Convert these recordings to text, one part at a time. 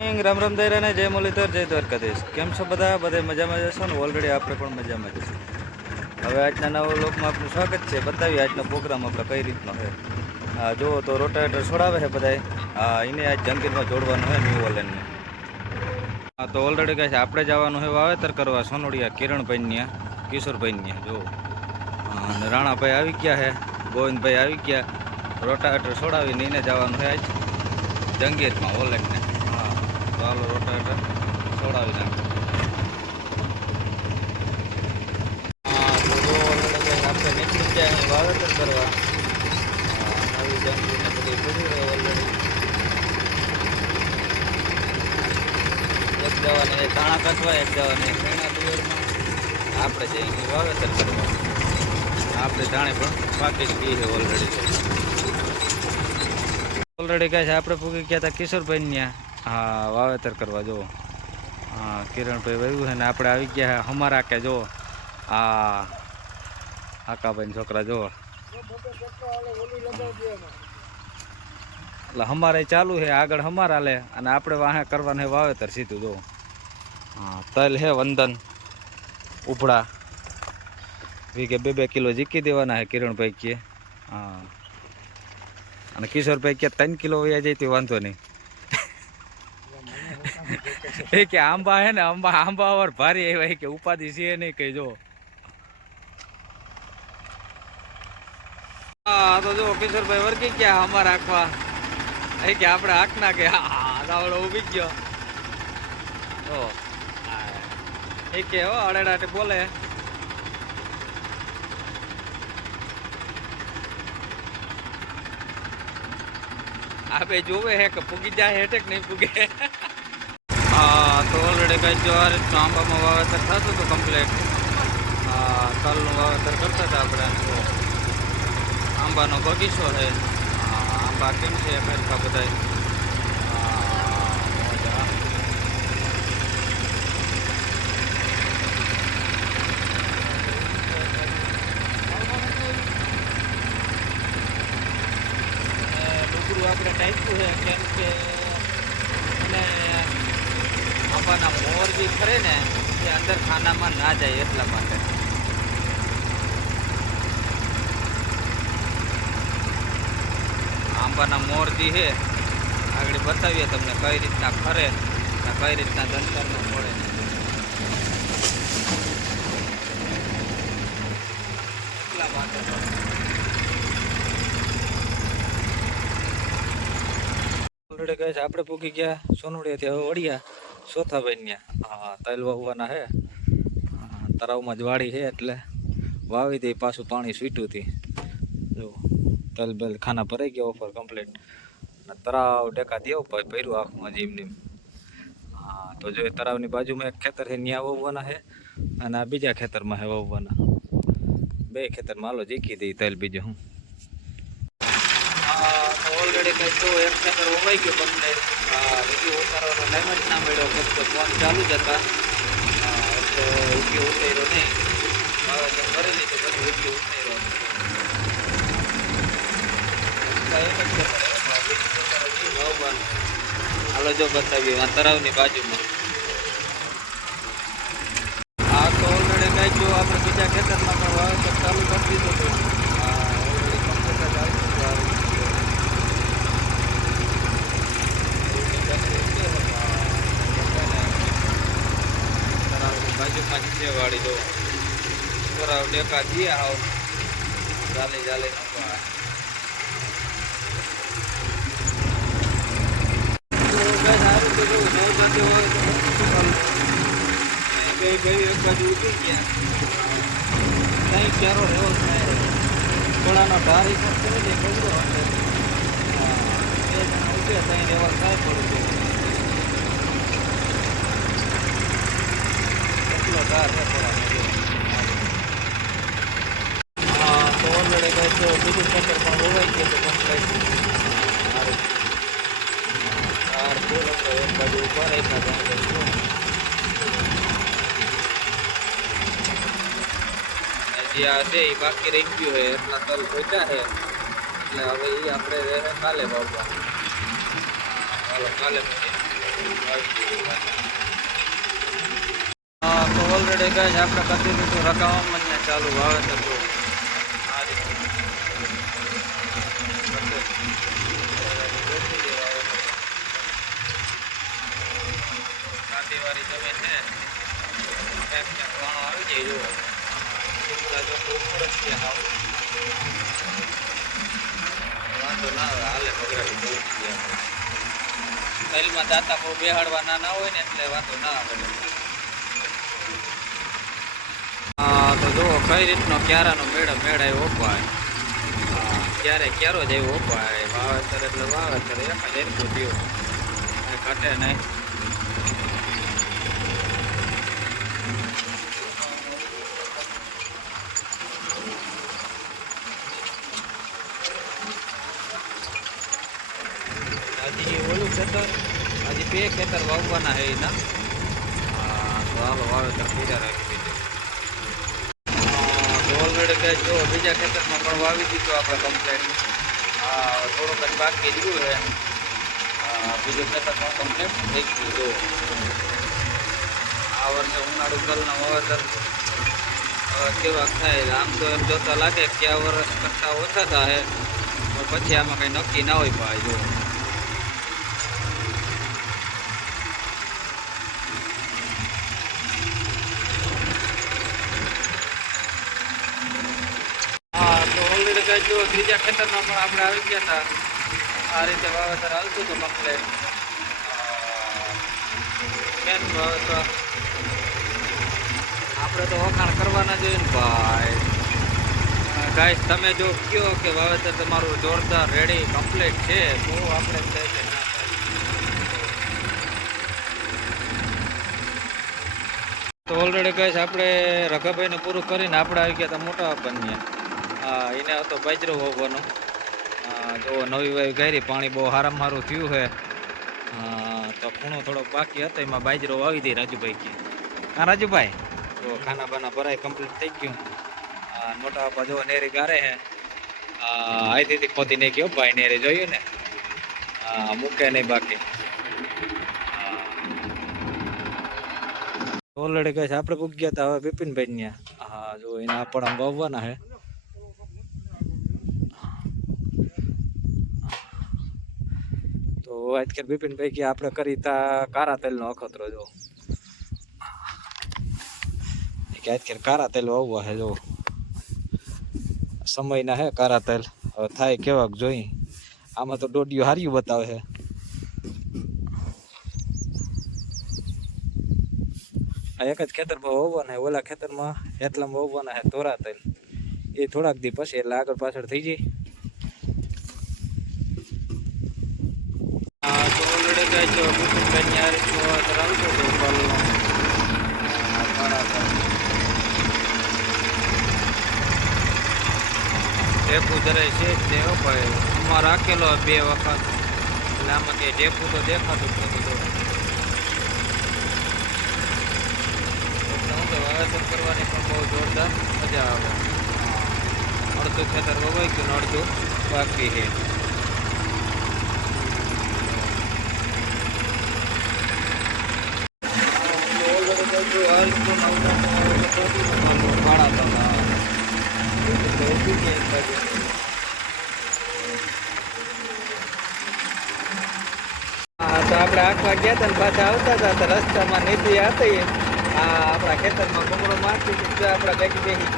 રામ રામ દૈરા ને જય મુરલીધર જય દ્વારકાધીશ. કેમ છો બધા મજામાં જશો ને? ઓલરેડી આપણે પણ મજામાં જશું. હવે આજના નવા લોકમાં આપનું સ્વાગત છે. બતાવીએ આજનો પ્રોગ્રામ આપણે કઈ રીતનો છે. હા જુઓ તો રોટાવેટર છોડાવે છે બધાય. હા એને આજ જંગીરમાં જોડવાનું છે ન્યૂ ઓલેન્ડને. હા તો ઓલરેડી કહે છે આપણે જવાનું છે વાવેતર કરવા સોનોડિયા કિરણભાઈ કિશોરભાઈ જુઓ. અને રાણાભાઈ આવી ગયા છે, ગોવિંદભાઈ આવી ગયા. રોટાવેટર છોડાવીને એને જવાનું છે આજ જંગીરમાં ઓલેન્ડને. હા તો હાલો રોટાવેટર છોડાવી નાખો. હા તો જો ઓલરેડી કંઈ આપણે નીકળી જાય અહીં વાવેતર કરવા. નવી જંગીને બધી પડી રહે ઓલરેડી. એક જવાને દાણા કાઢવા, એક જવાને ખેણા પિયરમાં. આપણે જઈએ વાવેતર કરવા. આપણે જાણે પણ પાકી જ ગઈ છે ઓલરેડી. ઓલરેડી કહે છે આપણે પૂગી ગયા હતા કિશોરભાઈ ત્યાં. હા વાવેતર કરવા જુઓ. હા કિરણભાઈ વાવ્યું છે ને આપણે આવી ગયા અમારા કે જો આ આકાભાઈ છોકરા જુઓ. એટલે અમારે ચાલુ છે, આગળ અમારા હાલે અને આપણે વાહે કરવાનું છે વાવેતર સીધું જુઓ. હા તલ હે વંદન ઉભળા વીઘે 2-2 કિલો જીકી દેવાના છે કિરણભાઈ કે. હા અને કિશોરભાઈ કે 3 કિલો વયા જાય તો વાંધો નહીં. એ કે આંબા હે ને આંબા વાર ભારી આવ્યા કે ઉપાધિ છે નહીં કઈ જો. હા તો જો કિશોરભાઈ વર્ગી ગયા અમારા આખવા કે આપણે આખના કે આવડો ઉભી ગયો તો એ કે હો અડેડાટે બોલે. આ બે જોવે હે કે પૂગી જાય હેઠે કે નહીં પૂગે. હા તો ઓલરેડી કઈ જો આ રીતનું આંબામાં વાવેતર થતું હતું કમ્પ્લીટ. હા તલનું વાવેતર કરતા હતા આપણે. આંબાનો બગીચો છે. આંબા કેમ છે ખરેખર બધા. આપણે ટાઈપું છે કેમ કે એને આંબાના મોર જે ખરે ને એ અંદર ખાનામાં ના જાય એટલા માટે. આંબાના મોર જે છે આગળ બતાવીએ તમને કઈ રીતના ખરે ને કઈ રીતના દંતરમાં મળે. એટલા માટે ઓલરેડી કહે છે આપણે પૂગી ગયા સોનોડિયાથી હવે વળ્યા સોથાભાઈ ત્યાં. હા તલ વાવવાના છે. તળાવમાં જ વાડી છે એટલે વાવી દઈ પાછું પાણી છૂટ્યું હતી જો. તલ બેલ ખાના ભરાઈ ગયા ઓફર કમ્પ્લીટ. તળાવ ટેકા દેવું ભર્યું આખું જીમની. હા તો જો તળાવની બાજુમાં એક ખેતર છે ત્યાં વાવવાના છે અને આ બીજા ખેતરમાં છે વાવવાના. 2 ખેતરમાં હાલો જીકી દઈ તલ બીજું હું. ઓલરેડી કઈ જો એક ખેતર ઉવાઈ ગયો કમ્પ્લીટ. વિડીયો ઉતારવાનો ટાઈમ જ ના મળ્યો કેમ કે ફોન ચાલુ જ હતા એટલે વિડીયો ઉતાર્યો નહીં. વાવેતર કરી લીધું પછી વિડીયો ઉતાર્યો. એક જ ખેતર વાવવાનું. હાલો જો બતાવીએ આ તળાવની બાજુમાં. હા તો ઓલરેડી કઈ જો આપણે બીજા ખેતરમાં પણ વાવેતર ચાલુ કરી દીધું હતું. ઓલરેડી કમ્પ્લીટ જ આવી બાજુમાં જ છે વાડી જો. તરાવ ટેકા દઈએ આવ ચાલી ચાલી એક બાજુ ઉઠી ગયા કઈ ક્યારો રહેવો થાય. ઘોડાનો ધારી કરી દે ગગડો એટલે 2 જણા ઉઠે ત્યાં રહેવા થાય થોડું. કેટલો ધાર છે થોડા. હા તો ઓલરેડી કઈ તો બીજું ખેતર પણ હોવાઈ ગયું હતું કમ્પ્લીટ. ધાર ફૂલ હતો એક બાજુ ઉપર એક બાજુ જે આ છે એ બાકી રહી ગયું છે એટલા તલ ખોટા છે એટલે હવે એ આપણે કાલે વાવવા. હાલો કાલે પછી તો ઓલરેડી કહે છે આપણે કરી દીધું રકાવામાં ને ચાલુ વાવેતર જો આ રીતે કાંટીવાળી જમીન છે ક્યાંક ક્યાંક વાણો આવી જાય જો ચિંતા જો ઉપર જ ત્યાં આવું વાંધો ના આવે હાલે બગડાવી બહુ પહેલમાં દાતા બહુ બેહાડવા ના હોય ને એટલે વાંધો ના આવે તો જુઓ કઈ રીતનો ક્યારાનો મેળ આવ્યો ઓપાય ક્યારે ક્યારો જ આવ્યો ઓપાય વાવેતર એટલે વાવેતર એક જ હરખું થયું ઘટે નહીં હજી ઓલું ખેતર હજી 2 ખેતર વાવવાના છે એના તો હાલો વાવેતર પૂજા રાખી દીધું ઓલરેડી કે જો બીજા ખેતરમાં પણ વાવી દીધું આપણે કમ્પ્લેટ થોડુંક જ બાકી રહ્યું છે બીજું ખેતર પણ કમ્પ્લેટ થઈ ગયું જો આ વર્ષે ઉનાળુ તલના વાવેતર કેવા થાય આમ તો એમ જોતા લાગે કે આ વર્ષ કરતાં ઓછા થાય પછી આમાં કંઈ નક્કી ના હોય ભાઈ જો જો ત્રીજા ખેતરમાં પણ આપણે આવી ગયા હતા આ રીતે વાવેતર હાલતું હતું કમ્પ્લેટ કેમ વાવેતર આપણે તો વખાણ કરવાના જોઈએ ને ભાઈ ગાઈસ તમે જો કહો કે વાવેતર તમારું જોરદાર રેડી કમ્પ્લીટ છે તો આપણે થાય કે ના થાય તો ઓલરેડી ગાઈસ આપણે રઘાભાઈને પૂરું કરીને આપણે આવી ગયા હતા મોટા બન્યા એને હતો બાજરો વાવવાનો જો નવી વાવી કરી પાણી બહુ સારામાં સારું થયું છે તો ખૂણો થોડોક બાકી હતો એમાં બાજરો વાવી દઈ રાજુભાઈ કે હા રાજુભાઈ તો ખાના બાના ભરાય કમ્પ્લીટ થઈ ગયું મોટા બાપા જો નેરી ગારે છે આઈથી ખોતી નહીં ગયો ભાઈ નેરી જોયું ને મૂકે નહીં બાકી ઓલરેડી કહે છે આપણે પૂગ્યા હતા હવે બિપિનભાઈ ત્યાં જો એના આપણા વાવવાના છે તો આજકાલ બિપિનભાઈ કે આપણે કરી તા કારા તેલનો અખતરો જો કે આજકાલ કારા તેલ વાવવા છે જો સમયના હે કારા તેલ હવે થાય કેવાક જોઈ આમાં તો દોડિયું હાર્યું બતાવે છે આ એક જ ખેતરમાં વાવવાના છે ઓલા ખેતરમાં એટલામાં વાવવાના છે તોરા તેલ એ થોડાક દી પછી એટલે આગળ પાછળ થઈ જાય તો ઓલરેડી કહે છે બિપિનભાઈ આ રીતનું વાવેતર આવતું હતું ફળનું ટેપુ જરાય છે જ તે ભાઈ ઉમાં રાખેલો 2 વખત એટલે આમાં કે ટેપુ તો દેખાતું જ નથી તો વાવેતર કરવાની પણ બહુ જોરદાર મજા આવે અડધું ખેતર વવાઈ ગયું અડધું બાકી છે તો આપણે આખવા ગયા હતા ને પાછા આવતા હતા તો રસ્તામાં નીતિ હતી આપણા ખેતરમાં કમળો મારતી હતી આપણા બેગી બેગી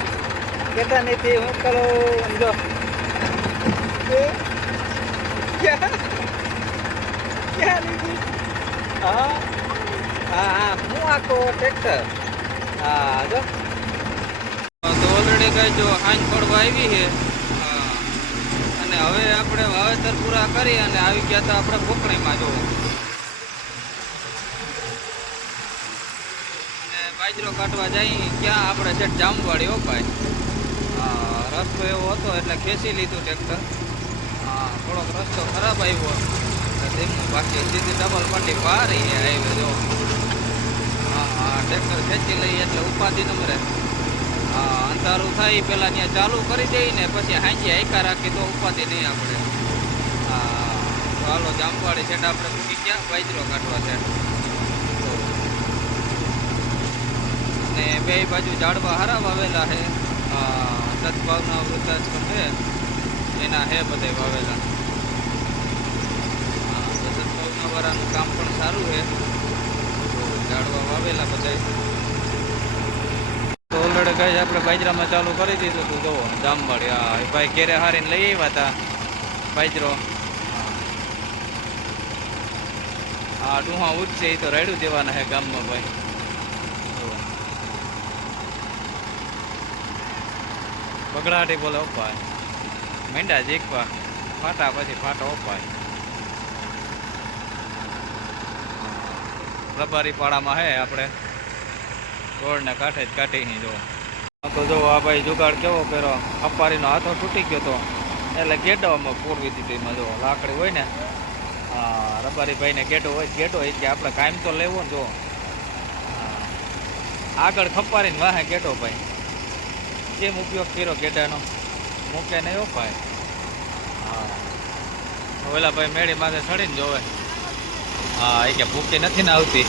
કેતા નીતિ હું કરો જો ક્યાં નીતિ હા હું આખો ટ્રેક્ટર જો તો ઓલરેડી કઈ જો હાંજ પડવા આવી છે અને હવે આપણે વાવેતર પૂરા કરી અને આવી ગયા હતા આપણે પોકણીમાં જો બાજરો કાઢવા જઈ ક્યાં આપણે સેટ જામવાડી હો ભાઈ રસ્તો એવો હતો એટલે ખેંચી લીધું ટ્રેક્ટર થોડોક રસ્તો ખરાબ આવ્યો તેમનું બાકી સીધી ડબલ પટ્ટી પારી હાઈવે જો ટ્રેક્ટર ખેંચી લઈએ એટલે ઉપાધિ નંબરે અંધારું થાય પેલા ત્યાં ચાલુ કરી દઈએ ને પછી હાંજી હાઈકા રાખી તો ઉપાધિ નહીં આપણે તો હાલો જામવાળી સેટ આપણે મૂકી ગયા બાજરો કાઢવા છે. ને બે બાજુ ઝાડવા હારા વાવેલા છે. સદભાવના વૃદ્ધાશ્રમ છે એના હે બધે વાવેલા. સદભાવના વાળાનું કામ પણ સારું છે. ઝાડવા વાવેલા બધા. તો ઓલરેડી ગાય આપણે બાજરામાં ચાલુ કરી દીધું હતું. જુઓ જામવાળી હા એ ભાઈ ઘેરે હારીને લઈ આવ્યા હતા બાજરો. હા ડુહા ઉઠશે એ તો રેડું દેવાના છે ગામમાં ભાઈ. બગડાટી બોલે અપાય મેંડા જીકવા ફાટા પછી ફાટો અપાય. રબારી પાડામાં હે આપણે રોડને કાંઠે જ કાઢી જો. તો જો આ ભાઈ જુગાડ કેવો કર્યો. અપારીનો હાથો તૂટી ગયો હતો એટલે ગેટોમાં પૂરવી દીધી. એમાં જો લાકડી હોય ને હા રબારી ભાઈને ગેટો હોય ગેટો હોય કે આપણે કાયમ તો લેવો ને. જો આગળ ખપારીને વાહે ગેટો ભાઈ કેમ ઉપયોગ કર્યો ગેટાનો મૂકે નહીં હો ભાઈ. હા ઓલા ભાઈ મેળી માથે ચડીને જોવે. હા એ કે ભૂખી નથી ને આવતી.